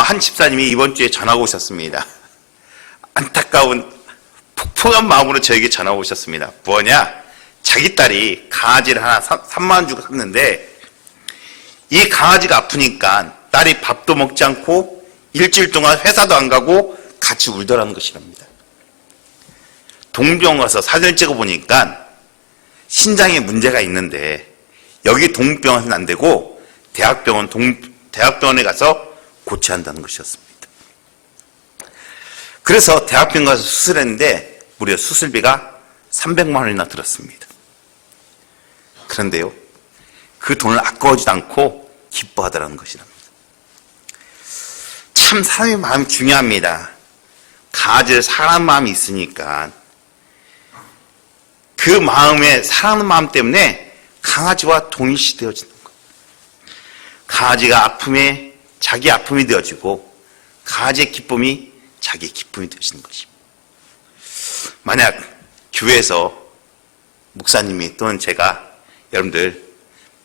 한 집사님이 이번 주에 전화가 오셨습니다. 안타까운 폭풍한 마음으로 저에게 전화가 오셨습니다. 뭐냐? 자기 딸이 강아지를 하나 3만 원 주고 샀는데 이 강아지가 아프니까 딸이 밥도 먹지 않고 일주일 동안 회사도 안 가고 같이 울더라는 것이랍니다. 동병 가서 사진을 찍어 보니까 신장에 문제가 있는데 여기 동병원은 안 되고 대학병원에 가서 고쳐야 한다는 것이었습니다. 그래서 대학병원 가서 수술했는데 무려 수술비가 300만 원이나 들었습니다. 그런데요, 그 돈을 아까워지도 않고 기뻐하더라는 것이랍니다. 참 사람의 마음이 중요합니다. 강아지를 사랑하는 마음이 있으니까 그 마음에 사랑하는 마음 때문에 강아지와 동일시 되어지는 거예요. 강아지가 아픔에 자기 아픔이 되어지고 강아지의 기쁨이 자기의 기쁨이 되어지는 것입니다. 만약 교회에서 목사님이 또는 제가 여러분들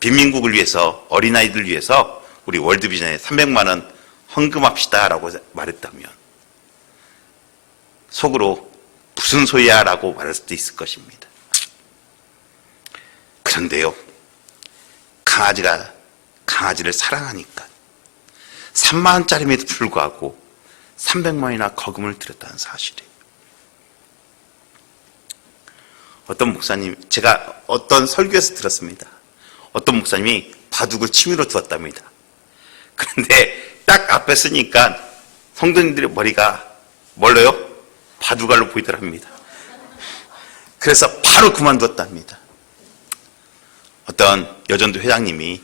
빈민국을 위해서 어린아이들 위해서 우리 월드비전에 300만 원 헌금합시다 라고 말했다면 속으로 무슨 소리야 라고 말할 수도 있을 것입니다. 그런데요, 강아지를 사랑하니까 3만 원짜리임에도 불구하고 300만 원이나 거금을 들였다는 사실이에요. 어떤 목사님, 제가 어떤 설교에서 들었습니다. 어떤 목사님이 바둑을 취미로 두었답니다. 그런데 딱 앞에 쓰니까 성도님들의 머리가 뭘로요? 바둑알로 보이더랍니다. 그래서 바로 그만두었답니다. 어떤 여전도 회장님이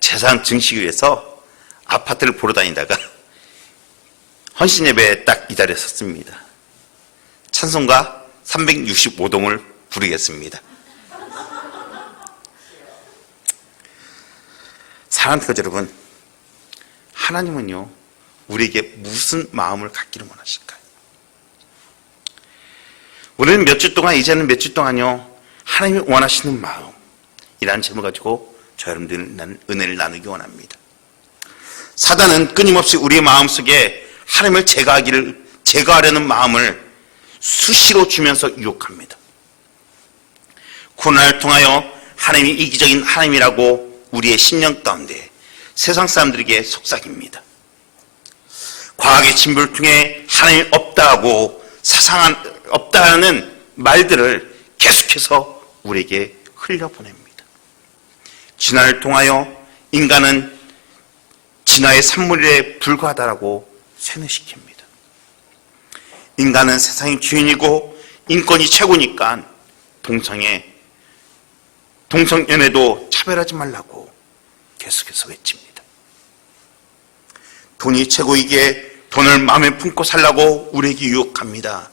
재산 증식을 위해서 아파트를 보러 다니다가 헌신 예배에 딱 이 자리에 섰습니다. 찬송가 365동을 부르겠습니다. 사랑하는 교회 여러분, 하나님은요 우리에게 무슨 마음을 갖기를 원하실까요? 우리는 몇 주 동안, 이제는 몇 주 동안요 하나님이 원하시는 마음이라는 제목을 가지고 저 여러분들은 은혜를 나누기 원합니다. 사단은 끊임없이 우리의 마음속에 하나님을 제거하려는 마음을 수시로 주면서 유혹합니다. 고난을 통하여 하나님이 이기적인 하나님이라고 우리의 심령 가운데 세상 사람들에게 속삭입니다. 과학의 진보를 통해 하나님이 없다고 없다는 말들을 계속해서 우리에게 흘려보냅니다. 진화를 통하여 인간은 진화의 산물에 불과하다라고 세뇌시킵니다. 인간은 세상의 주인이고 인권이 최고니까 동성연애도 차별하지 말라고 계속해서 외칩니다. 돈이 최고이기에 돈을 마음에 품고 살라고 우리에게 유혹합니다.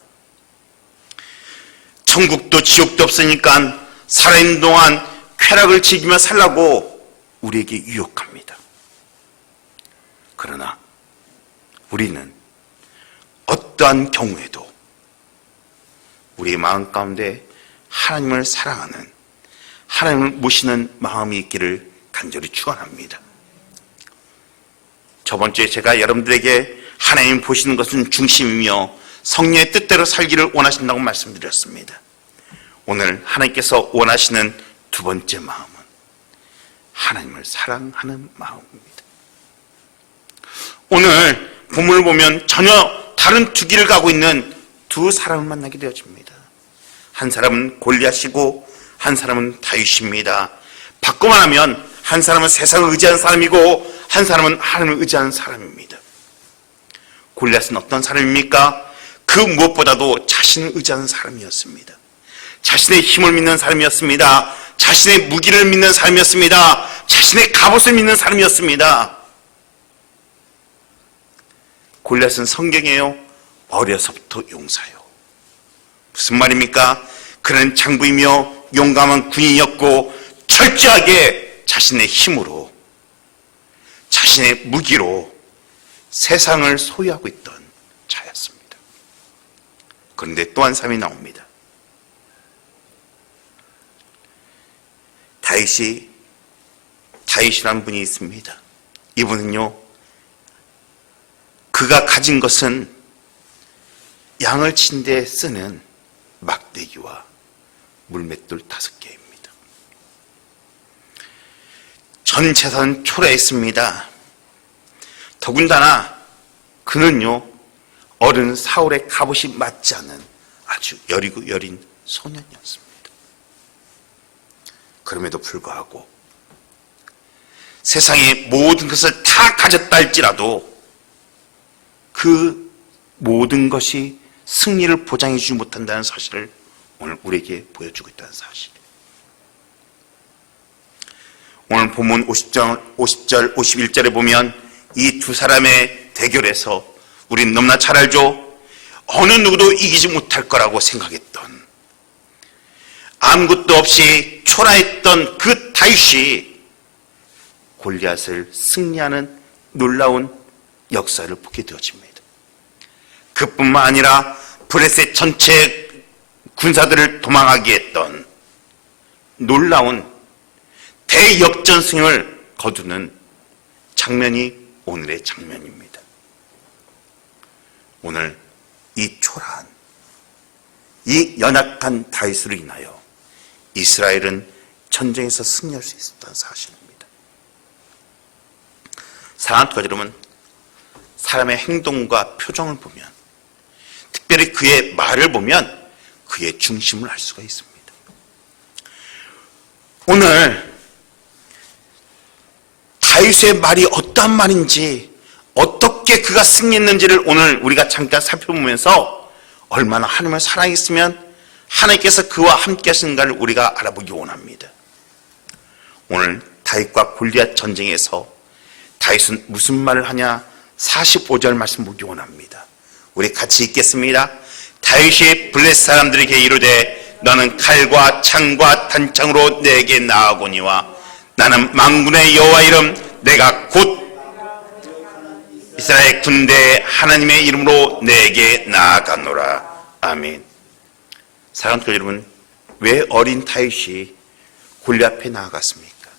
천국도 지옥도 없으니까 살아있는 동안 쾌락을 즐기며 살라고 우리에게 유혹합니다. 그러나 우리는 어떠한 경우에도 우리의 마음 가운데 하나님을 사랑하는, 하나님을 모시는 마음이 있기를 간절히 축원합니다. 저번 주에 제가 여러분들에게 하나님 보시는 것은 중심이며 성령의 뜻대로 살기를 원하신다고 말씀드렸습니다. 오늘 하나님께서 원하시는 두 번째 마음은 하나님을 사랑하는 마음입니다. 오늘 본문을 보면 전혀 다른 두 길을 가고 있는 두 사람을 만나게 되어집니다. 한 사람은 골리앗이고 한 사람은 다윗입니다. 바꾸만 하면 한 사람은 세상을 의지하는 사람이고 한 사람은 하나님을 의지하는 사람입니다. 골리앗은 어떤 사람입니까? 그 무엇보다도 자신을 의지하는 사람이었습니다. 자신의 힘을 믿는 사람이었습니다. 자신의 무기를 믿는 사람이었습니다. 자신의 갑옷을 믿는 사람이었습니다. 골리앗은 성경에요 어려서부터 용사요. 무슨 말입니까? 그는 장부이며 용감한 군인이었고 철저하게 자신의 힘으로, 자신의 무기로 세상을 소유하고 있던 자였습니다. 그런데 또 한 사람이 나옵니다. 다윗이라는 분이 있습니다. 이분은요 그가 가진 것은 양을 친 데 쓰는 막대기와 물맷돌 5개입니다. 전 재산 초라했습니다. 더군다나 그는요, 어른 사울의 갑옷이 맞지 않는 아주 여리고 여린 소년이었습니다. 그럼에도 불구하고 세상의 모든 것을 다 가졌다 할지라도 그 모든 것이 승리를 보장해 주지 못한다는 사실을 오늘 우리에게 보여주고 있다는 사실. 오늘 본문 50절, 51절에 보면 이 두 사람의 대결에서 우린 너무나 잘 알죠. 어느 누구도 이기지 못할 거라고 생각했던, 아무것도 없이 초라했던 그 다윗이 골리앗을 승리하는 놀라운 역사를 보게 되어집니다. 그뿐만 아니라 블레셋 전체 군사들을 도망하게 했던 놀라운 대역전승을 거두는 장면이 오늘의 장면입니다. 오늘 이 초라한, 이 연약한 다윗으로 인하여 이스라엘은 전쟁에서 승리할 수 있었다는 사실입니다. 사랑하는 교회 여러분, 사람의 행동과 표정을 보면, 특별히 그의 말을 보면 그의 중심을 알 수가 있습니다. 오늘 다윗의 말이 어떠한 말인지, 어떻게 그가 승리했는지를 오늘 우리가 잠깐 살펴보면서 얼마나 하나님을 사랑했으면 하나님께서 그와 함께 하신가를 우리가 알아보기 원합니다. 오늘 다윗과 골리앗 전쟁에서 다윗은 무슨 말을 하냐? 45절 말씀 보기 원합니다. 우리 같이 읽겠습니다. 다윗이 블레셋 사람들에게 이르되 너는 칼과 창과 단창으로 내게 나아오거니와 나는 만군의 여호와 이름 내가 곧 이스라엘 군대 하나님의 이름으로 내게 나아가노라. 아멘. 사랑하는 교회 여러분, 왜 어린 다윗이 골리앗 앞에 나아갔습니까?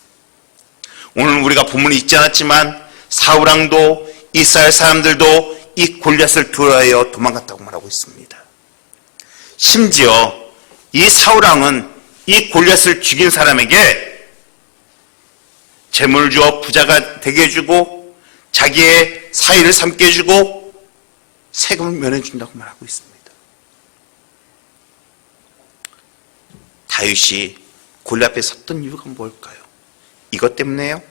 오늘 우리가 본문에 있지 않았지만 사울왕도 이스라엘 사람들도 이 골리앗을 두려워하여 도망갔다고 말하고 있습니다. 심지어 이 사울왕은 이 골리앗을 죽인 사람에게 재물을 주어 부자가 되게 해주고 자기의 사위를 삼게 해주고 세금을 면해준다고 말하고 있습니다. 다윗이 골리앗 앞에 섰던 이유가 뭘까요? 이것 때문에요?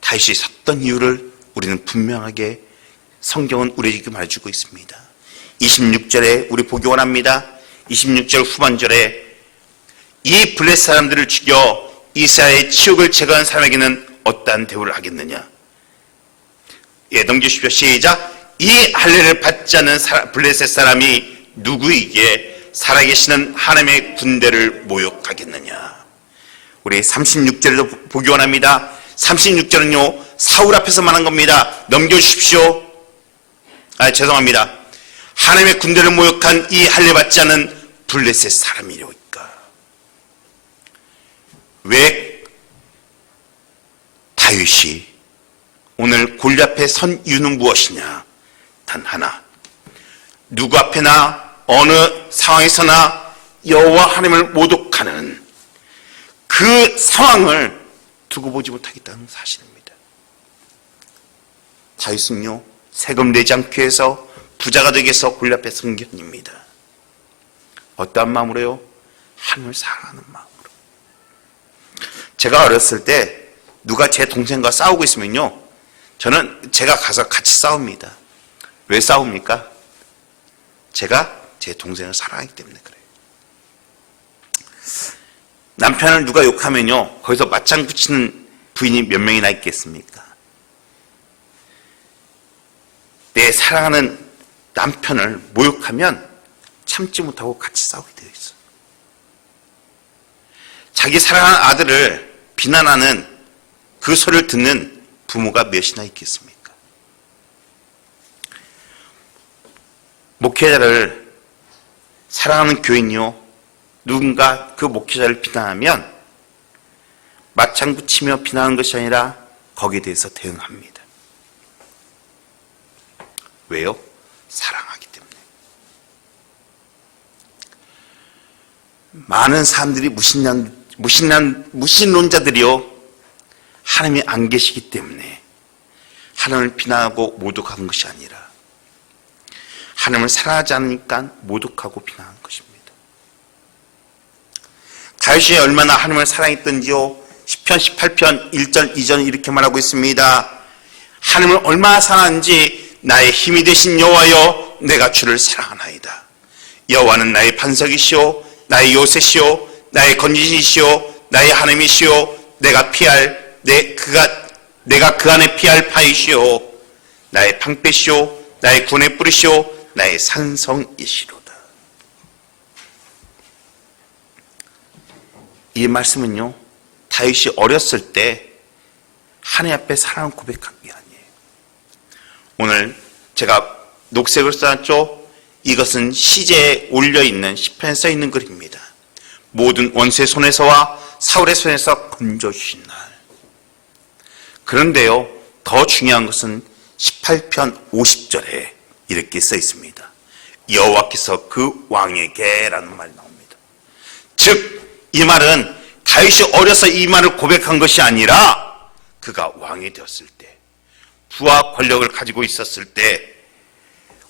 다윗이 섰던 이유를 우리는 분명하게 성경은 우리에게 말해주고 있습니다. 26절에 우리 보기 원합니다. 26절 후반절에 이 블레셋 사람들을 죽여 이스라엘의 치욕을 제거한 사람에게는 어떠한 대우를 하겠느냐? 예, 넘기십시오. 시작. 이 할례를 받지 않는 블레셋 사람이 누구에게 살아계시는 하나님의 군대를 모욕하겠느냐? 우리 36절에도 보기 원합니다. 36절은요 사울 앞에서 말한 겁니다. 넘겨주십시오. 죄송합니다. 하나님의 군대를 모욕한 이 할례 받지 않은 블레셋 사람이니까. 왜 다윗이 오늘 골리앗 앞에 선 이유는 무엇이냐? 단 하나, 누구 앞에나 어느 상황에서나 여호와 하나님을 모독하는 그 상황을 두고 보지 못하겠다는 사실입니다. 다윗은요 세금 내지 않기 위해서 부자가 되기 위해서 골리앗 앞에 선 견입니다. 어떠한 마음으로요? 하나님을 사랑하는 마음으로. 제가 어렸을 때 누가 제 동생과 싸우고 있으면요 저는 제가 가서 같이 싸웁니다. 왜 싸웁니까? 제가 제 동생을 사랑하기 때문에 그래요. 남편을 누가 욕하면요 거기서 맞장 붙이는 부인이 몇 명이나 있겠습니까? 내 사랑하는 남편을 모욕하면 참지 못하고 같이 싸우게 되어 있어요. 자기 사랑하는 아들을 비난하는 그 소리를 듣는 부모가 몇이나 있겠습니까? 목회자를 사랑하는 교인이요 누군가 그 목회자를 비난하면 맞장구 치며 비난하는 것이 아니라 거기에 대해서 대응합니다. 왜요? 사랑하기 때문에. 많은 사람들이 무신론자들이요, 하나님이 안 계시기 때문에 하나님을 비난하고 모독하는 것이 아니라 하나님을 사랑하지 않으니까 모독하고 비난하는 것입니다. 다윗이 얼마나 하나님을 사랑했던지요, 시편 18편 1절 2절 이렇게 말하고 있습니다. 하나님을 얼마나 사랑하는지, 나의 힘이 되신 여호와여, 내가 주를 사랑하나이다. 여호와는 나의 반석이시오, 나의 요새시오, 나의 건지시오, 나의 하나님이시오, 내가 그 안에 피할 바위시오, 나의 방패시오, 나의 군의 뿌리시오, 나의 산성이시로다. 이 말씀은요, 다윗이 어렸을 때 하나님 앞에 사랑을 고백한 게 아니에요. 오늘 제가 녹색으로 써놨죠? 이것은 시제에 올려있는 시편에 써있는 글입니다. 모든 원수의 손에서와 사울의 손에서 건져주신 날. 그런데요, 더 중요한 것은 18편 50절에 이렇게 써 있습니다. 여호와께서 그 왕에게라는 말이 나옵니다. 즉, 이 말은 다윗이 어려서 이 말을 고백한 것이 아니라 그가 왕이 되었을 때, 부와 권력을 가지고 있었을 때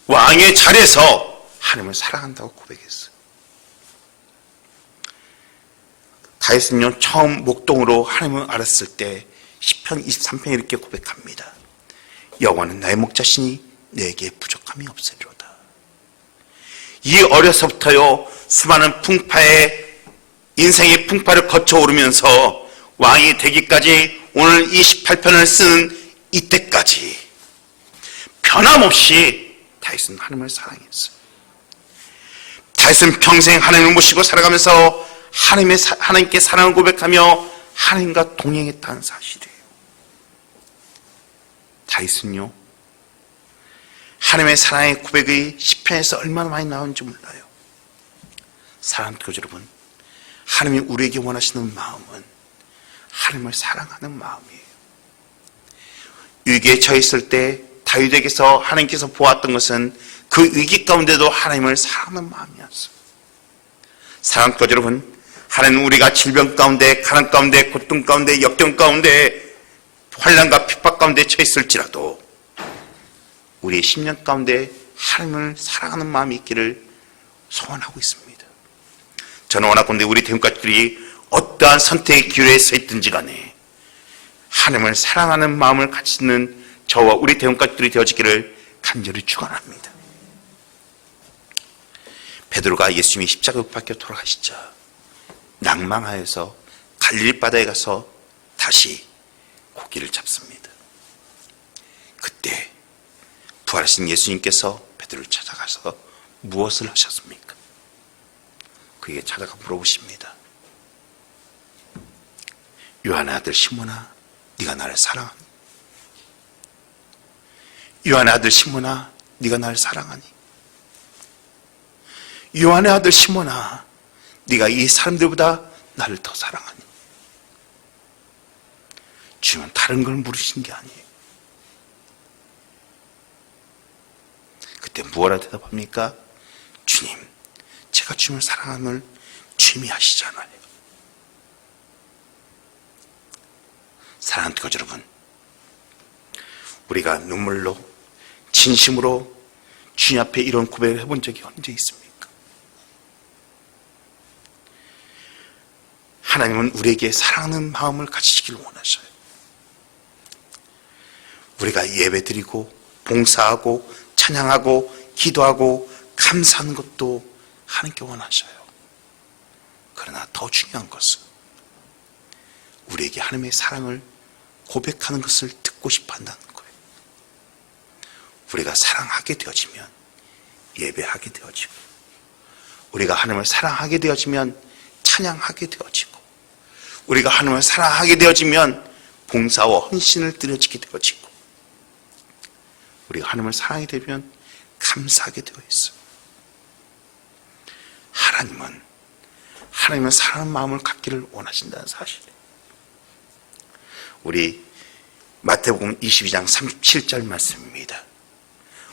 왕의 자리에서 하나님을 사랑한다고 고백했어요. 다윗은요, 처음 목동으로 하나님을 알았을 때 시편 23편에 이렇게 고백합니다. 여호와는 나의 목자시니 내게 부족함이 없으리로다. 이 어려서부터요, 수많은 인생의 풍파를 거쳐 오르면서 왕이 되기까지, 오늘 이 18편을 쓰는 이때까지 변함없이 다윗은 하나님을 사랑했어요. 다윗은 평생 하나님을 모시고 살아가면서 하나님께 사랑을 고백하며 하나님과 동행했다는 사실이에요. 다윗은요, 하나님의 사랑의 고백이 시편에서 얼마나 많이 나오는지 몰라요. 사랑하는 교주 여러분, 하나님이 우리에게 원하시는 마음은 하나님을 사랑하는 마음이에요. 위기에 처했을 때 다윗에게서 하나님께서 보았던 것은 그 위기 가운데도 하나님을 사랑하는 마음이었어요. 사랑하는 교주 여러분, 하나님은 우리가 질병 가운데, 가난 가운데, 고통 가운데, 역경 가운데, 환난과 핍박 가운데 처했을지라도 우리의 심령 가운데 하나님을 사랑하는 마음이 있기를 소원하고 있습니다. 저는 원하건대 우리 대원가족들이 어떠한 선택의 기회에 서 있든지 간에 하나님을 사랑하는 마음을 가지는 저와 우리 대원가족들이 되어지기를 간절히 축원합니다. 베드로가 예수님이 십자가 못 박혀 돌아가시자 낭망하여서 갈릴리 바다에 가서 다시 고기를 잡습니다. 그때 부활하신 예수님께서 베드로를 찾아가서 무엇을 하셨습니까? 그에게 찾아가 물어보십니다. 요한의 아들 시몬아, 네가 나를 사랑하니? 요한의 아들 시몬아, 네가 나를 사랑하니? 요한의 아들 시몬아, 네가 이 사람들보다 나를 더 사랑하니? 주님은 다른 걸 물으신 게 아니에요. 그때 무엇라 대답합니까? 주님, 제가 주님을 사랑함을 주님이 아시잖아요. 사랑하는 교주 여러분, 우리가 눈물로 진심으로 주님 앞에 이런 고백을 해본 적이 언제 있습니까? 하나님은 우리에게 사랑하는 마음을 가지시기를 원하셔요. 우리가 예배드리고 봉사하고 찬양하고 기도하고 감사하는 것도 하나님께 원하셔요. 그러나 더 중요한 것은 우리에게 하나님의 사랑을 고백하는 것을 듣고 싶어 한다는 거예요. 우리가 사랑하게 되어지면 예배하게 되어지고, 우리가 하나님을 사랑하게 되어지면 찬양하게 되어지고, 우리가 하나님을 사랑하게 되어지면 봉사와 헌신을 드려지게 되어지고, 우리가 하나님을 사랑하게 되면 감사하게 되어 있어요. 하나님은 사랑하는 마음을 갖기를 원하신다는 사실이에요. 우리 마태복음 22장 37절 말씀입니다.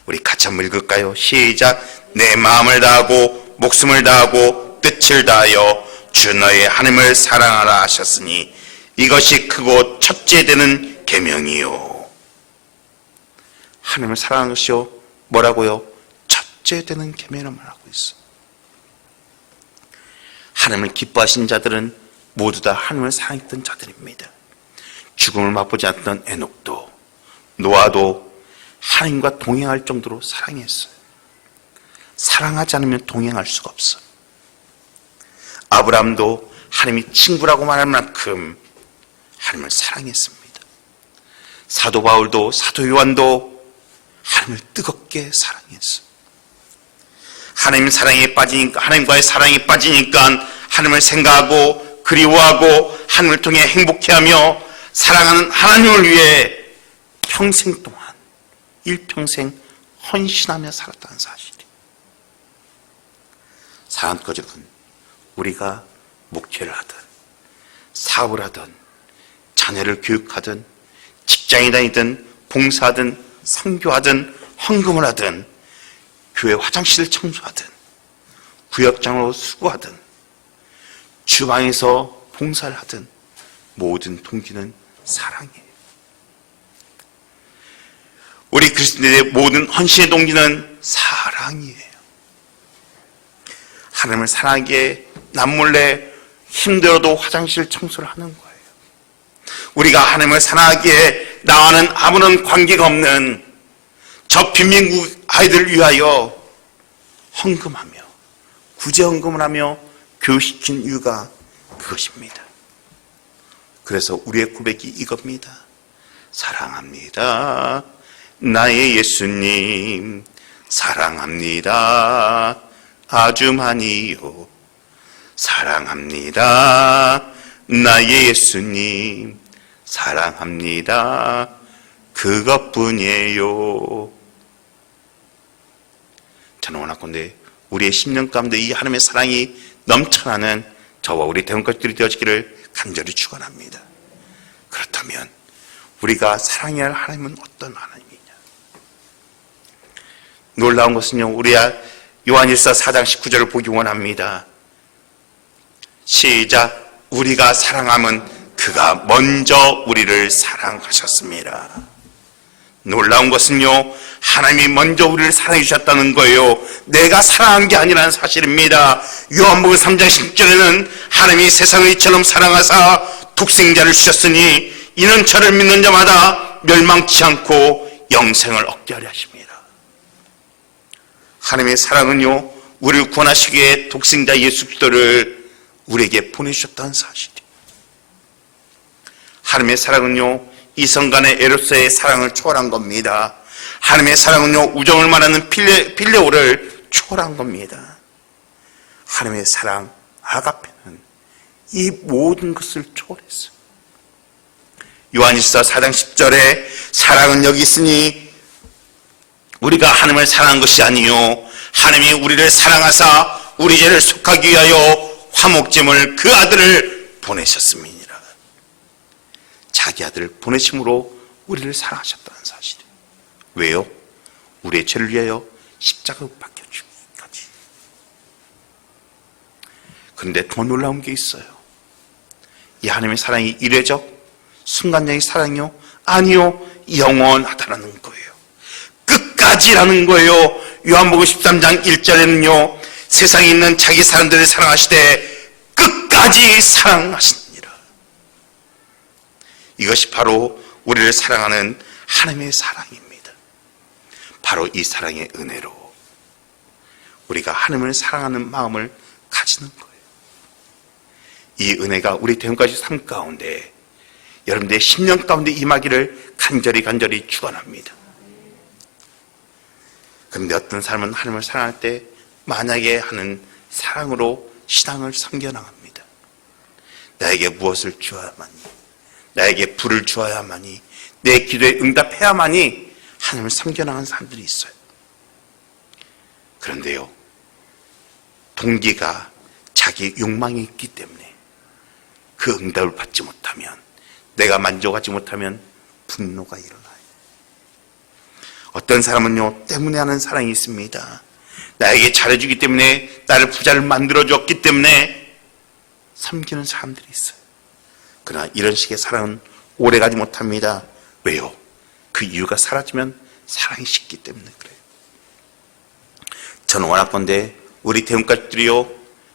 우리 같이 한번 읽을까요? 시작. 내 마음을 다하고 목숨을 다하고 뜻을 다하여 주 너의 하나님을 사랑하라 하셨으니 이것이 크고 첫째 되는 계명이요. 하나님을 사랑하는 것이요 뭐라고요? 첫째 되는 계명을 말하고 있어. 하나님을 기뻐하신 자들은 모두 다 하나님을 사랑했던 자들입니다. 죽음을 맛보지 않던 에녹도, 노아도 하나님과 동행할 정도로 사랑했어요. 사랑하지 않으면 동행할 수가 없어. 아브라함도 하나님이 친구라고 말할 만큼 하나님을 사랑했습니다. 사도 바울도, 사도 요한도 하나님을 뜨겁게 사랑했어요. 하나님과의 사랑이 빠지니까 하나님을 생각하고 그리워하고 하나님을 통해 행복해하며 사랑하는 하나님을 위해 평생 동안 일평생 헌신하며 살았다는 사실이. 사랑하는 여러분, 우리가 목회를 하든 사업을 하든 자녀를 교육하든 직장에 다니든 봉사하든 선교하든 헌금을 하든 교회 화장실을 청소하든 구역장으로 수고하든 주방에서 봉사를 하든 모든 동기는 사랑이에요. 우리 그리스도인의 모든 헌신의 동기는 사랑이에요. 하나님을 사랑하기에 남몰래 힘들어도 화장실 청소를 하는 거예요. 우리가 하나님을 사랑하기에 나와는 아무런 관계가 없는 저 빈민국 아이들을 위하여 헌금하며 구제 헌금을 하며 교육시킨 이유가 그것입니다. 그래서 우리의 고백이 이겁니다. 사랑합니다. 나의 예수님 사랑합니다. 아주 많이요. 사랑합니다. 나의 예수님 사랑합니다. 그것뿐이에요. 저는 원하건대 우리의 10년 가운데 이 하나님의 사랑이 넘쳐나는 저와 우리 대원가족들이 되어지기를 간절히 축원합니다. 그렇다면 우리가 사랑해야 할 하나님은 어떤 하나님이냐? 놀라운 것은요, 우리야 요한일서 4장 19절을 보기 원합니다. 시작. 우리가 사랑함은 그가 먼저 우리를 사랑하셨습니다. 놀라운 것은요, 하나님이 먼저 우리를 사랑해 주셨다는 거예요. 내가 사랑한 게 아니라는 사실입니다. 요한복음 3장 10절에는 하나님이 세상을 이처럼 사랑하사 독생자를 주셨으니 이는 저를 믿는 자마다 멸망치 않고 영생을 얻게 하려 하십니다. 하나님의 사랑은요, 우리를 구원하시기 위해 독생자 예수 그리스도를 우리에게 보내주셨다는 사실이에요. 하나님의 사랑은요, 이성간의 에로스의 사랑을 초월한 겁니다. 하나님의 사랑은요, 우정을 말하는 필레오를 초월한 겁니다. 하나님의 사랑 아가페는 이 모든 것을 초월했어요. 요한일서 4장 10절에 사랑은 여기 있으니 우리가 하나님을 사랑한 것이 아니요 하나님이 우리를 사랑하사 우리 죄를 속하기 위하여 화목제물 그 아들을 보내셨습니다. 자기 아들을 보내심으로 우리를 사랑하셨다는 사실이에요. 왜요? 우리의 죄를 위하여 십자가에 박혀 죽기까지. 그런데 더 놀라운 게 있어요. 이 하나님의 사랑이 일회적, 순간적인 사랑이요? 아니요, 영원하다라는 거예요. 끝까지라는 거예요. 요한복음 13장 1절에는요, 세상에 있는 자기 사람들을 사랑하시되 끝까지 사랑하신다. 이것이 바로 우리를 사랑하는 하나님의 사랑입니다. 바로 이 사랑의 은혜로 우리가 하나님을 사랑하는 마음을 가지는 거예요. 이 은혜가 우리 대원까지 삶 가운데 여러분들의 10년 가운데 임하기를 간절히 축원합니다. 그런데 어떤 사람은 하나님을 사랑할 때 만약에 하는 사랑으로 신앙을 섬겨나갑니다. 나에게 무엇을 주어야만이, 나에게 불을 주어야만이, 내 기도에 응답해야만이 하나님을 섬겨나가는 사람들이 있어요. 그런데요, 동기가 자기 욕망이 있기 때문에 그 응답을 받지 못하면, 내가 만족하지 못하면 분노가 일어나요. 어떤 사람은요, 때문에 하는 사랑이 있습니다. 나에게 잘해주기 때문에, 나를 부자를 만들어줬기 때문에 섬기는 사람들이 있어요. 그러나 이런 식의 사랑은 오래가지 못합니다. 왜요? 그 이유가 사라지면 사랑이 식기 때문에 그래요. 저는 원하건대 우리 대원가족들이요,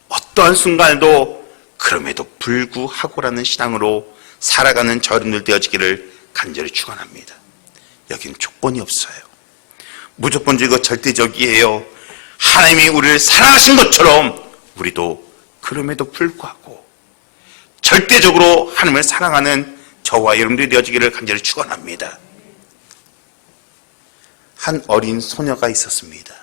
어떠한 순간에도 그럼에도 불구하고라는 신앙으로 살아가는 저희들 되어지기를 간절히 축원합니다. 여긴 조건이 없어요. 무조건적이고 절대적이에요. 하나님이 우리를 사랑하신 것처럼 우리도 그럼에도 불구하고 절대적으로 하나님을 사랑하는 저와 여러분들이 되어지기를 간절히 축원합니다. 한 어린 소녀가 있었습니다.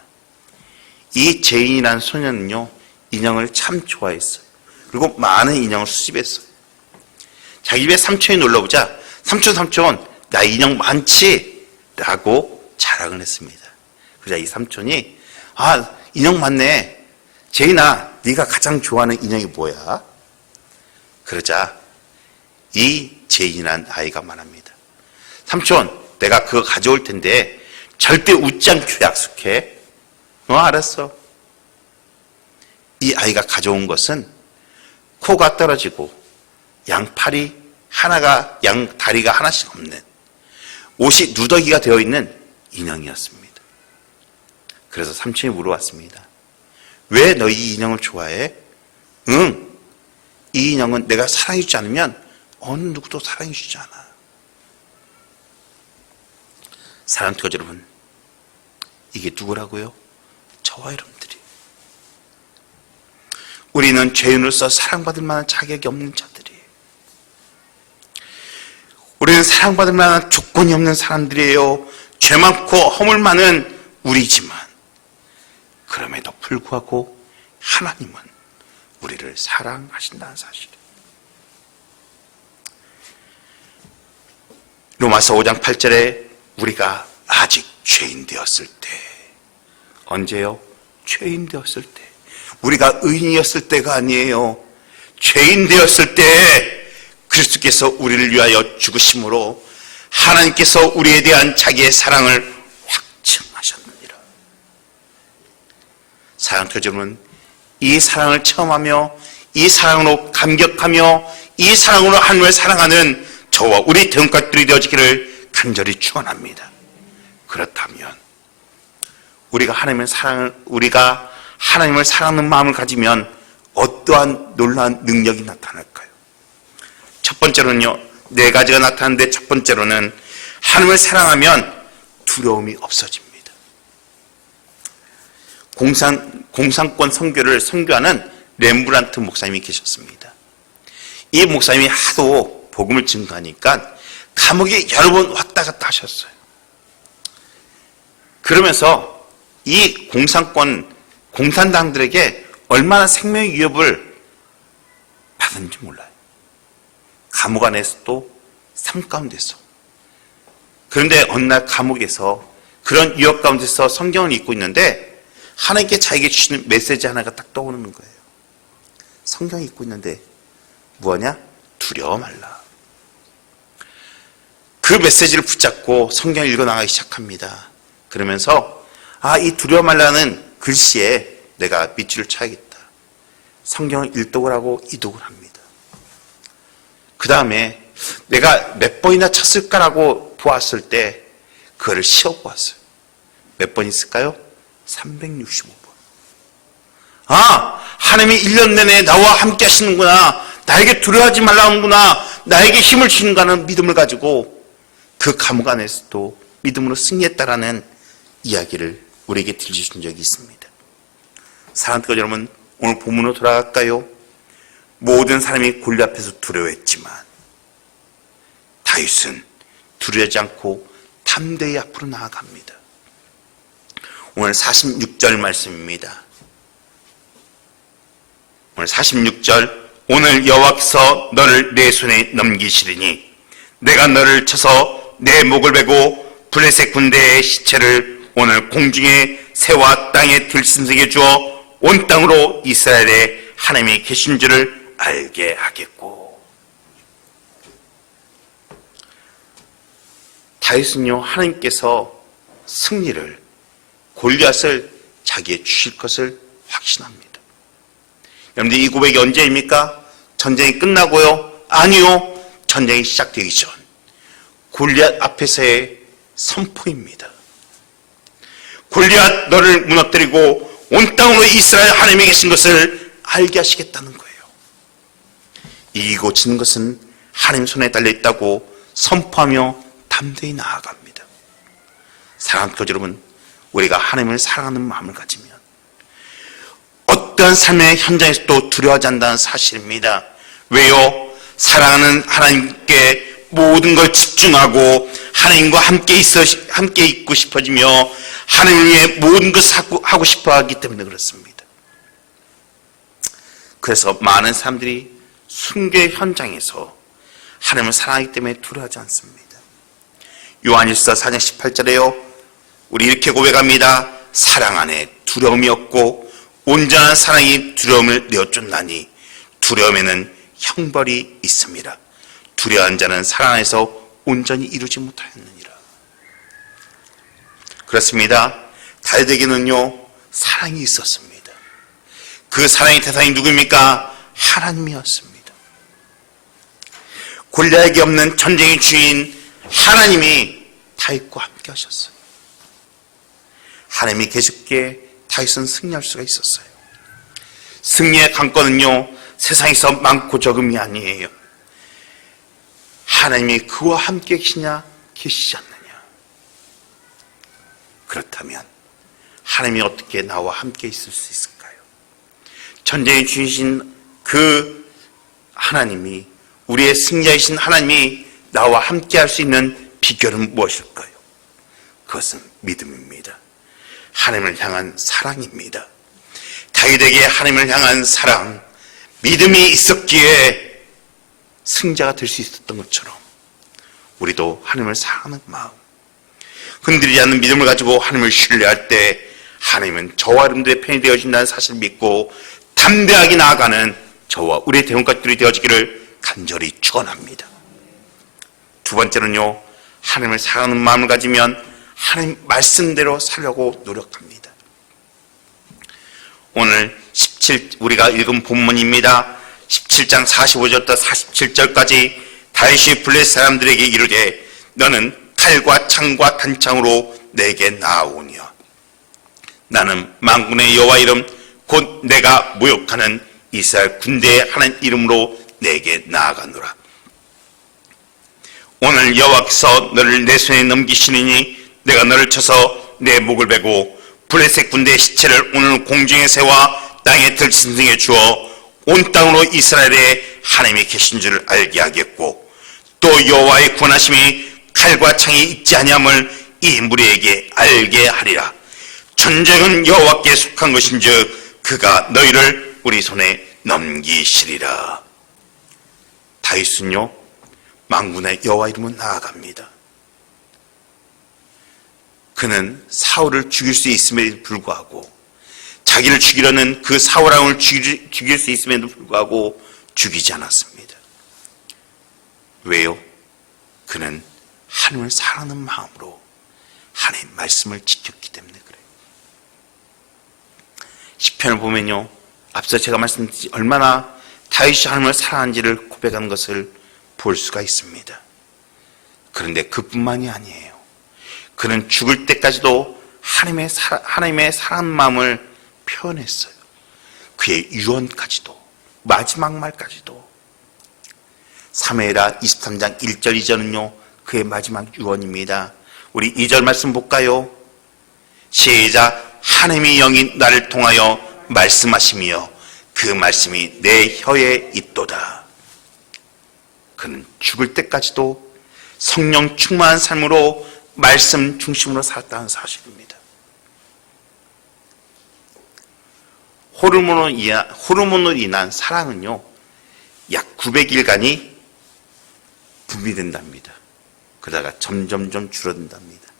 이 제인이라는 소녀는요, 인형을 참 좋아했어요. 그리고 많은 인형을 수집했어요. 자기 집에 삼촌이 놀러오자 삼촌 나 인형 많지? 라고 자랑을 했습니다. 그러자 이 삼촌이 인형 많네. 제인아, 네가 가장 좋아하는 인형이 뭐야? 그러자 이 제인이라는 아이가 말합니다. 삼촌, 내가 그거 가져올 텐데 절대 웃지 않기로 약속해. 알았어. 이 아이가 가져온 것은 코가 떨어지고 양팔이 하나가, 양 다리가 하나씩 없는, 옷이 누더기가 되어 있는 인형이었습니다. 그래서 삼촌이 물어봤습니다. 왜 너 이 인형을 좋아해? 이 인형은 내가 사랑해주지 않으면 어느 누구도 사랑해주지 않아. 사랑하는 교제 여러분, 이게 누구라고요? 저와 여러분들이. 우리는 죄인으로서 사랑받을 만한 자격이 없는 자들이에요. 우리는 사랑받을 만한 조건이 없는 사람들이에요. 죄 많고 허물 많은 우리지만 그럼에도 불구하고 하나님은 우리를 사랑하신다는 사실이에요. 로마서 5장 8절에 우리가 아직 죄인 되었을 때, 언제요? 죄인 되었을 때. 우리가 의인이었을 때가 아니에요. 죄인 되었을 때 그리스도께서 우리를 위하여 죽으심으로 하나님께서 우리에 대한 자기의 사랑을 확증하셨느니라. 사랑하는 여러분, 이 사랑을 체험하며 이 사랑으로 감격하며 이 사랑으로 하나님을 사랑하는 저와 우리 대원가족들이 되어지기를 간절히 축원합니다. 그렇다면 우리가 하나님을 사랑하는 마음을 가지면 어떠한 놀라운 능력이 나타날까요? 첫 번째로는요, 4가지가 나타나는데, 첫 번째로는 하나님을 사랑하면 두려움이 없어집니다. 공산권 선교를 선교하는 렘브란트 목사님이 계셨습니다. 이 목사님이 하도 복음을 증거하니까 감옥에 여러 번 왔다 갔다 하셨어요. 그러면서 이 공산당들에게 얼마나 생명의 위협을 받은지 몰라요. 감옥 안에서도 삶 가운데서. 그런데 어느 날 감옥에서 그런 위협 가운데서 성경을 읽고 있는데 하나님께 자기에게 주시는 메시지 하나가 딱 떠오르는 거예요. 성경을 읽고 있는데 뭐냐? 두려워 말라. 그 메시지를 붙잡고 성경을 읽어나가기 시작합니다. 그러면서 이 두려워 말라는 글씨에 내가 밑줄을 쳐야겠다. 성경을 일독을 하고 이독을 합니다. 그 다음에 내가 몇 번이나 쳤을까라고 보았을 때 그거를 씌워보았어요. 몇 번 있을까요? 365번. 하나님이 1년 내내 나와 함께 하시는구나. 나에게 두려워하지 말라는구나. 나에게 힘을 주는가는 믿음을 가지고 그 감옥 안에서도 믿음으로 승리했다라는 이야기를 우리에게 들려주신 적이 있습니다. 사랑하는 여러분, 오늘 본문으로 돌아갈까요? 모든 사람이 골리앗 앞에서 두려워했지만 다윗은 두려워하지 않고 담대히 앞으로 나아갑니다. 오늘 46절 말씀입니다. 오늘 46절, 오늘 여호와께서 너를 내 손에 넘기시리니 내가 너를 쳐서 내 목을 베고 블레셋 군대의 시체를 오늘 공중에 새와 땅에 들짐승에 주어 온 땅으로 이스라엘에 하나님이 계신 줄을 알게 하겠고. 다윗은요, 하나님께서 승리를, 골리앗을 자기의 주실 것을 확신합니다. 여러분들, 이 고백이 언제입니까? 전쟁이 끝나고요? 아니요. 전쟁이 시작되기 전 골리앗 앞에서의 선포입니다. 골리앗, 너를 무너뜨리고 온 땅으로 이스라엘 하나님이 계신 것을 알게 하시겠다는 거예요. 이기고 지는 것은 하나님 손에 달려있다고 선포하며 담대히 나아갑니다. 사랑하는 교제 여러분, 우리가 하나님을 사랑하는 마음을 가지면 어떠한 삶의 현장에서도 두려워하지 않는다는 사실입니다. 왜요? 사랑하는 하나님께 모든 걸 집중하고 하나님과 함께 있고 싶어지며 하나님 위해 모든 것을 하고 싶어 하기 때문에 그렇습니다. 그래서 많은 사람들이 순교의 현장에서 하나님을 사랑하기 때문에 두려워하지 않습니다. 요한일서 4장 18절에요. 우리 이렇게 고백합니다. 사랑 안에 두려움이 없고 온전한 사랑이 두려움을 내어쫓나니 두려움에는 형벌이 있습니다. 두려워한 자는 사랑 안에서 온전히 이루지 못하였느니라. 그렇습니다. 다윗에게는요, 사랑이 있었습니다. 그 사랑의 대상이 누구입니까? 하나님이었습니다. 골리앗에게 없는 전쟁의 주인 하나님이 다윗과 함께 하셨어요. 하나님이 계셨기에 다윗은 승리할 수가 있었어요. 승리의 관건은요, 세상에서 많고 적음이 아니에요. 하나님이 그와 함께 계시냐, 계시지 않느냐. 그렇다면 하나님이 어떻게 나와 함께 있을 수 있을까요? 전쟁의 주이신 그 하나님이, 우리의 승리이신 하나님이 나와 함께 할 수 있는 비결은 무엇일까요? 그것은 믿음입니다. 하나님을 향한 사랑입니다. 다윗에게 하나님을 향한 사랑, 믿음이 있었기에 승자가 될 수 있었던 것처럼 우리도 하나님을 사랑하는 마음, 흔들리지 않는 믿음을 가지고 하나님을 신뢰할 때 하나님은 저와 여러분들의 편이 되어진다는 사실을 믿고 담대하게 나아가는 저와 우리의 대원가들이 되어지기를 간절히 축원합니다. 두 번째는요, 하나님을 사랑하는 마음을 가지면 하나님 말씀대로 살려고 노력합니다. 오늘 우리가 읽은 본문입니다. 17장 45절부터 47절까지 다윗이 블레셋 사람들에게 이르되 너는 칼과 창과 단창으로 내게 나아오니와 나는 만군의 여호와 이름 곧 내가 모욕하는 이스라엘 군대의 하나님 이름으로 내게 나아가노라. 오늘 여호와께서 너를 내 손에 넘기시리니 내가 너를 쳐서 내 목을 베고 블레셋 군대의 시체를 오늘 공중에 세워 땅에 들짐승에 주어 온 땅으로 이스라엘의 하나님이 계신 줄을 알게 하겠고 또 여호와의 구원하심이 칼과 창이 있지 아니함을 이 무리에게 알게 하리라. 전쟁은 여호와께 속한 것인즉 그가 너희를 우리 손에 넘기시리라. 다윗은요, 만군의 여호와 이름으로 나아갑니다. 그는 사울을 죽일 수 있음에도 불구하고, 자기를 죽이려는 그 사울왕을 죽일 수 있음에도 불구하고 죽이지 않았습니다. 왜요? 그는 하나님을 사랑하는 마음으로 하나님의 말씀을 지켰기 때문에 그래요. 시편을 보면요, 앞서 제가 말씀드린 얼마나 다윗이 하나님을 사랑하는지를 고백하는 것을 볼 수가 있습니다. 그런데 그뿐만이 아니에요. 그는 죽을 때까지도 하나님의 사랑하는 마음을 표현했어요. 그의 유언까지도, 마지막 말까지도. 사무엘하 23장 1절 2절은요 그의 마지막 유언입니다. 우리 2절 말씀 볼까요? 시작. 하나님의 영이 나를 통하여 말씀하시며 그 말씀이 내 혀에 있도다. 그는 죽을 때까지도 성령 충만한 삶으로 말씀 중심으로 살았다는 사실입니다. 호르몬으로 인한 사랑은요, 약 900일간이 분비된답니다. 그러다가 점점점 줄어든답니다.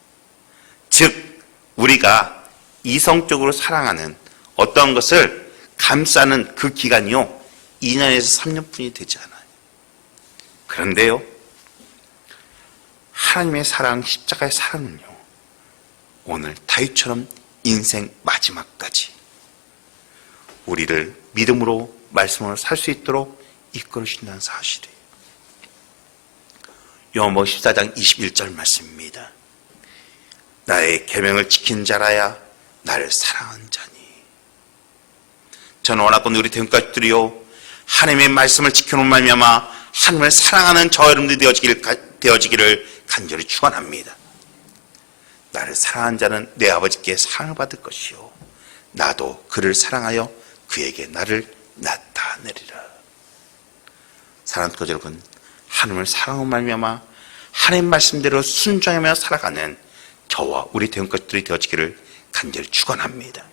즉, 우리가 이성적으로 사랑하는 어떤 것을 감싸는 그 기간이요, 2년에서 3년뿐이 되지 않아요. 그런데요, 하나님의 사랑, 십자가의 사랑은요, 오늘 다윗처럼 인생 마지막까지 우리를 믿음으로 말씀으로 살 수 있도록 이끌어주신다는 사실이에요. 요한복음 14장 21절 말씀입니다. 나의 계명을 지킨 자라야 나를 사랑한 자니. 저는 원하건대 우리 대원가족들이요 하나님의 말씀을 지켜놓은 말미암아 하나님을 사랑하는 저 여러분들이 되어지기를 간절히 축원합니다. 나를 사랑한 자는 내 아버지께 상을 받을 것이요 나도 그를 사랑하여 그에게 나를 나타내리라. 사랑하는 교제 여러분, 하나님을 사랑한 말미암아 하나님 말씀대로 순종하며 살아가는 저와 우리 대원가족들이 되어지기를 간절히 축원합니다.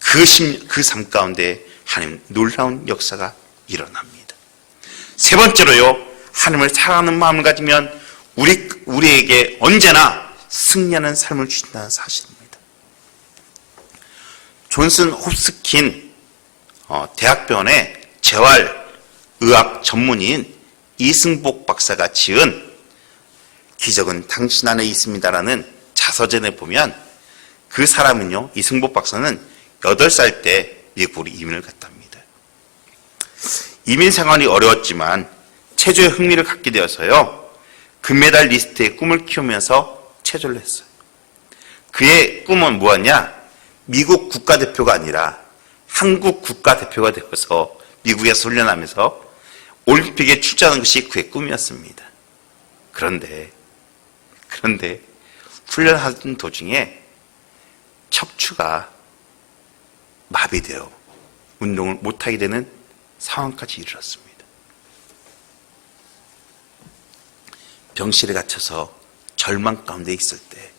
그 삶 가운데 하나님 놀라운 역사가 일어납니다. 세 번째로요, 하나님을 사랑하는 마음을 가지면 우리에게 언제나 승리하는 삶을 주신다는 사실입니다. 존슨 홉스킨 대학병원의 재활의학 전문의인 이승복 박사가 지은 기적은 당신 안에 있습니다라는 자서전에 보면 그 사람은요, 이승복 박사는 8살 때 미국으로 이민을 갔답니다. 이민 생활이 어려웠지만 체조에 흥미를 갖게 되어서요, 금메달 리스트의 꿈을 키우면서 체조를 했어요. 그의 꿈은 뭐였냐? 미국 국가대표가 아니라 한국 국가대표가 되어서 미국에서 훈련하면서 올림픽에 출전하는 것이 그의 꿈이었습니다. 그런데 훈련하던 도중에 척추가 마비되어 운동을 못하게 되는 상황까지 이르렀습니다. 병실에 갇혀서 절망 가운데 있을 때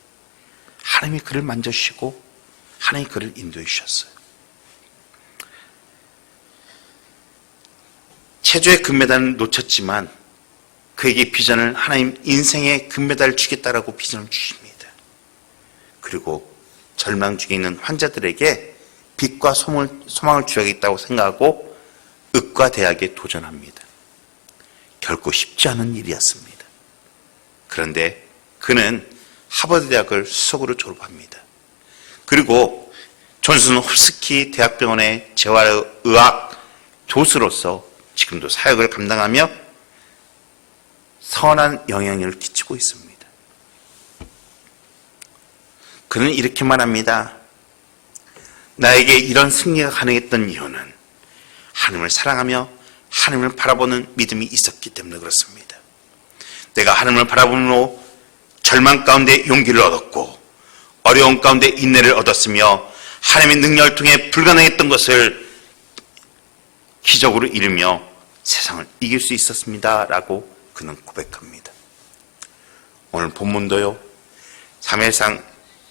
하나님이 그를 만져주시고 하나님이 그를 인도해 주셨어요. 체조의 금메달은 놓쳤지만 그에게 비전을, 하나님 인생의 금메달을 주겠다라고 비전을 주십니다. 그리고 절망 중에 있는 환자들에게 빛과 소망을 주야겠다고 생각하고 의과대학에 도전합니다. 결코 쉽지 않은 일이었습니다. 그런데 그는 하버드 대학을 수석으로 졸업합니다. 그리고 존슨 홉스키 대학병원의 재활의학 교수로서 지금도 사역을 감당하며 선한 영향력을 끼치고 있습니다. 그는 이렇게 말합니다. 나에게 이런 승리가 가능했던 이유는 하나님을 사랑하며 하나님을 바라보는 믿음이 있었기 때문에 그렇습니다. 내가 하나님을 바라보므로 절망 가운데 용기를 얻었고 어려운 가운데 인내를 얻었으며 하나님의 능력을 통해 불가능했던 것을 기적으로 이루며 세상을 이길 수 있었습니다 라고 그는 고백합니다. 오늘 본문도요, 사무엘상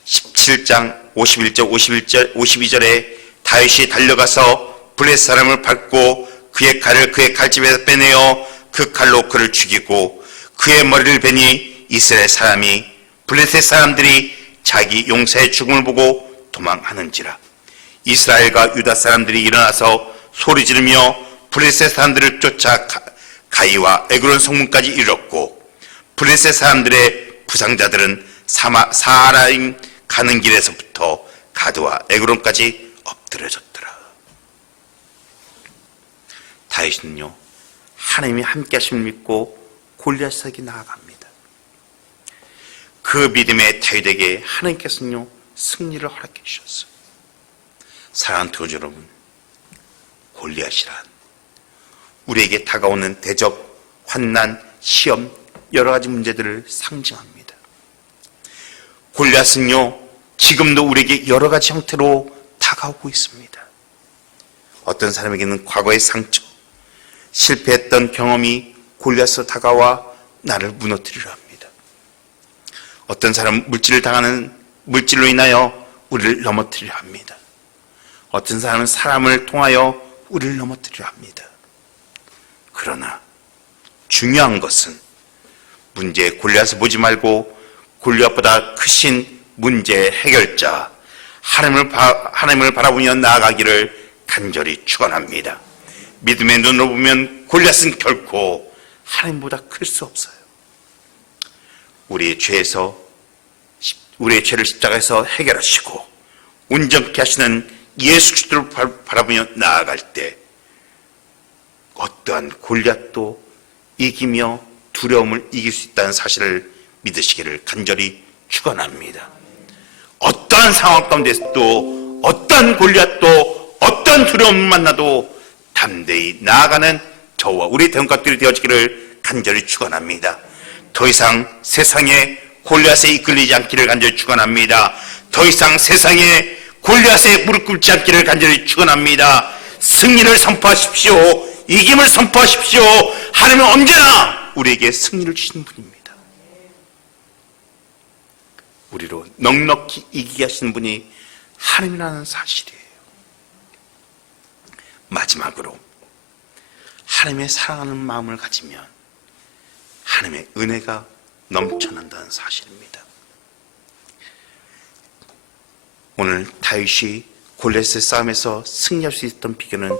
17장 51절 52절에 다윗이 달려가서 블레셋 사람을 밟고 그의 칼을 그의 칼집에서 빼내어 그 칼로 그를 죽이고 그의 머리를 베니 이스라엘 사람이 블레셋 사람들이 자기 용사의 죽음을 보고 도망하는지라. 이스라엘과 유다 사람들이 일어나서 소리 지르며 블레셋 사람들을 쫓아 가이와 에그론 성문까지 이르렀고 블레셋 사람들의 부상자들은 사하라임 가는 길에서부터 가드와 에그론까지 엎드려졌더라. 다윗은요, 하나님이 함께 하심을 믿고 골리앗에게 나아갑니다. 그 믿음의 다윗에게 하나님께서는요, 승리를 허락해 주셨어요. 사랑하는 교주 여러분, 골리앗이란 우리에게 다가오는 대적, 환난, 시험, 여러 가지 문제들을 상징합니다. 골리앗은요, 지금도 우리에게 여러 가지 형태로 다가오고 있습니다. 어떤 사람에게는 과거의 상처, 실패했던 경험이 골리앗으로 다가와 나를 무너뜨리려 합니다. 어떤 사람은 물질로 인하여 우리를 넘어뜨리려 합니다. 어떤 사람은 사람을 통하여 우리를 넘어뜨리려 합니다. 그러나 중요한 것은 문제의 골리앗을 보지 말고 골리앗보다 크신 문제의 해결자 하나님을 바라보며 나아가기를 간절히 축원합니다. 믿음의 눈으로 보면 골리앗은 결코 하나님보다 클 수 없어요. 우리의 죄에서 우리의 죄를 십자가에서 해결하시고 온전케 하시는 예수 그리스도를 바라보며 나아갈 때 어떠한 골리앗도 이기며 두려움을 이길 수 있다는 사실을 믿으시기를 간절히 축원합니다. 어떠한 상황 가운데서도 어떠한 골리앗도 어떠한 두려움을 만나도 담대히 나아가는 저와 우리 대원가들이 되어지기를 간절히 축원합니다. 더 이상 세상의 골리앗에 이끌리지 않기를 간절히 축원합니다. 더 이상 세상의 골리앗에 무릎 꿇지 않기를 간절히 축원합니다. 승리를 선포하십시오. 이김을 선포하십시오. 하나님은 언제나 우리에게 승리를 주시는 분입니다. 우리로 넉넉히 이기게 하시는 분이 하나님이라는 사실이에요. 마지막으로 하나님의 사랑하는 마음을 가지면 하나님의 은혜가 넘쳐난다는 사실입니다. 오늘 다윗이 골리앗의 싸움에서 승리할 수 있었던 비결은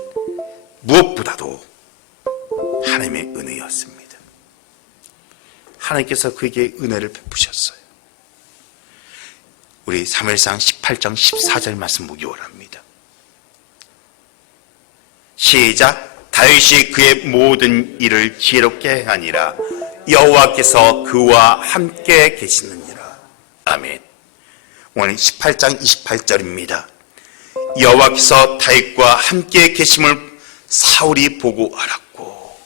무엇보다도 하나님의 은혜였습니다. 하나님께서 그에게 은혜를 베푸셨어요. 우리 사무엘상 18장 14절 말씀 보기 원합니다. 시작. 다윗이 그의 모든 일을 지혜롭게 행하니라. 여호와께서 그와 함께 계시느니라. 아멘. 오늘 18장 28절입니다. 여호와께서 다윗과 함께 계심을 사울이 보고 알았고.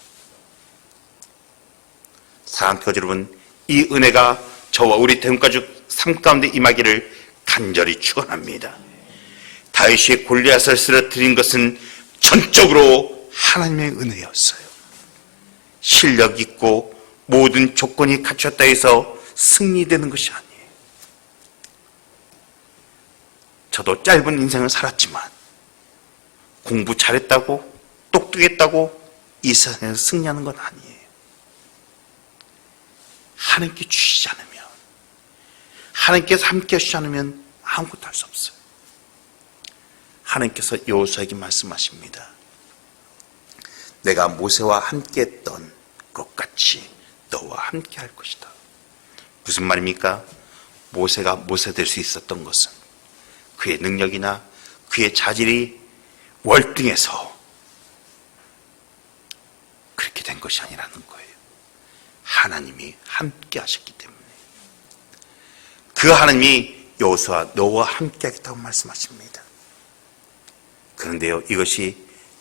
사랑하는 교주 여러분, 이 은혜가 저와 우리 대원가족 삶 가운데 임하기를 간절히 축원합니다. 다윗이 골리앗을 쓰러뜨린 것은 전적으로 하나님의 은혜였어요. 실력 있고 모든 조건이 갖췄다 해서 승리되는 것이 아니에요. 저도 짧은 인생을 살았지만 공부 잘했다고 똑똑했다고 이 세상에서 승리하는 건 아니에요. 하나님께 주시지 않으면, 하나님께서 함께 하시지 않으면 아무것도 할 수 없어요. 하나님께서 여호수아에게 말씀하십니다. 내가 모세와 함께 했던 것 같이 너와 함께 할 것이다. 무슨 말입니까? 모세가 모세 될 수 있었던 것은 그의 능력이나 그의 자질이 월등해서 그렇게 된 것이 아니라는 거예요. 하나님이 함께 하셨기 때문에. 그 하나님이 여호수아 너와 함께 하겠다고 말씀하십니다. 그런데요, 이것이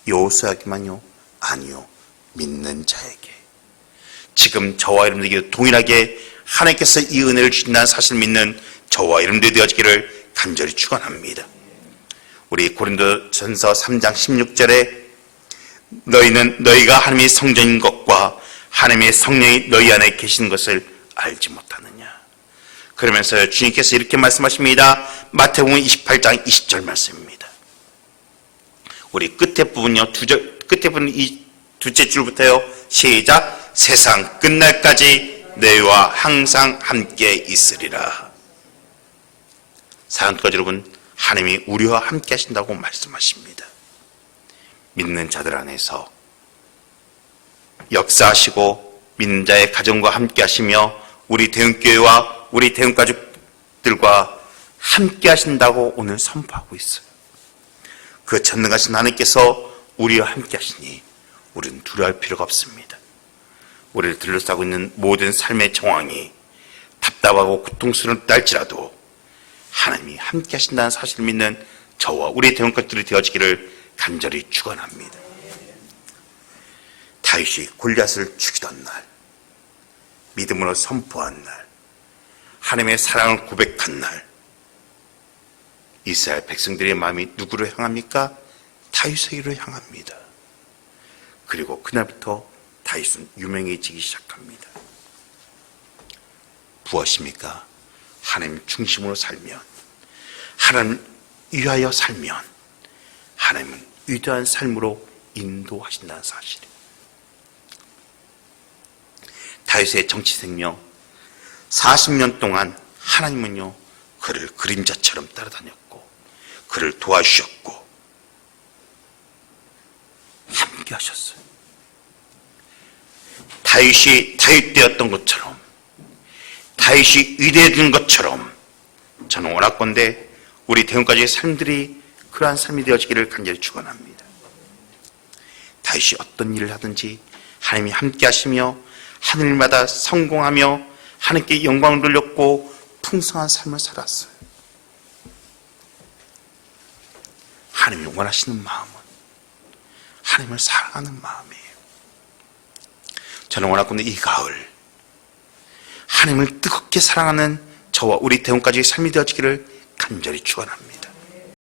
여호수아에게만요? 아니요, 믿는 자에게. 지금 저와 여러분들에게 동일하게 하나님께서 이 은혜를 주신다는 사실을 믿는 저와 여러분들이 되어지기를 간절히 축원합니다. 우리 고린도전서 3장 16절에 너희가 하나님의 성전인 것과 하나님의 성령이 너희 안에 계신 것을 알지 못하느냐. 그러면서 주님께서 이렇게 말씀하십니다. 마태복음 28장 20절 말씀입니다. 우리 끝에 부분요, 끝에 부분 이 둘째 줄부터요. 시작. 세상 끝날까지 너희와 항상 함께 있으리라. 사랑하는 여러분, 하나님이 우리와 함께 하신다고 말씀하십니다. 믿는 자들 안에서 역사하시고 믿는 자의 가정과 함께 하시며 우리 대흥교회와 우리 대흥가족들과 함께 하신다고 오늘 선포하고 있어요. 그 전능하신 하나님께서 우리와 함께 하시니 우리는 두려워할 필요가 없습니다. 우리를 둘러싸고 있는 모든 삶의 정황이 답답하고 고통스럽다 할지라도 하나님이 함께 하신다는 사실을 믿는 저와 우리 대원가족들이 되어지기를 간절히 축원합니다. 다윗이 골리앗을 죽이던 날, 믿음으로 선포한 날, 하나님의 사랑을 고백한 날, 이스라엘 백성들의 마음이 누구로 향합니까? 다윗에게로 향합니다. 그리고 그날부터 다윗은 유명해지기 시작합니다. 무엇입니까? 하나님 중심으로 살면, 하나님 위하여 살면 하나님은 위대한 삶으로 인도하신다는 사실이에요. 다윗의 정치 생명 40년 동안 하나님은요, 그를 그림자처럼 따라다녔고 그를 도와주셨고 함께 하셨어요. 다윗이 다윗되었던 것처럼, 다윗이 위대해진 것처럼 저는 원하건대 우리 대원까지의 삶들이 그러한 삶이 되어지기를 간절히 축원합니다. 다윗이 어떤 일을 하든지 하나님이 함께 하시며 하늘마다 성공하며 하나님께 영광을 돌렸고 풍성한 삶을 살았어요. 하나님이 원하시는 마음은 하나님을 사랑하는 마음이에요. 저는 원하건대 이 가을 하나님을 뜨겁게 사랑하는 저와 우리 대원까지의 삶이 되어지기를 간절히 축원합니다.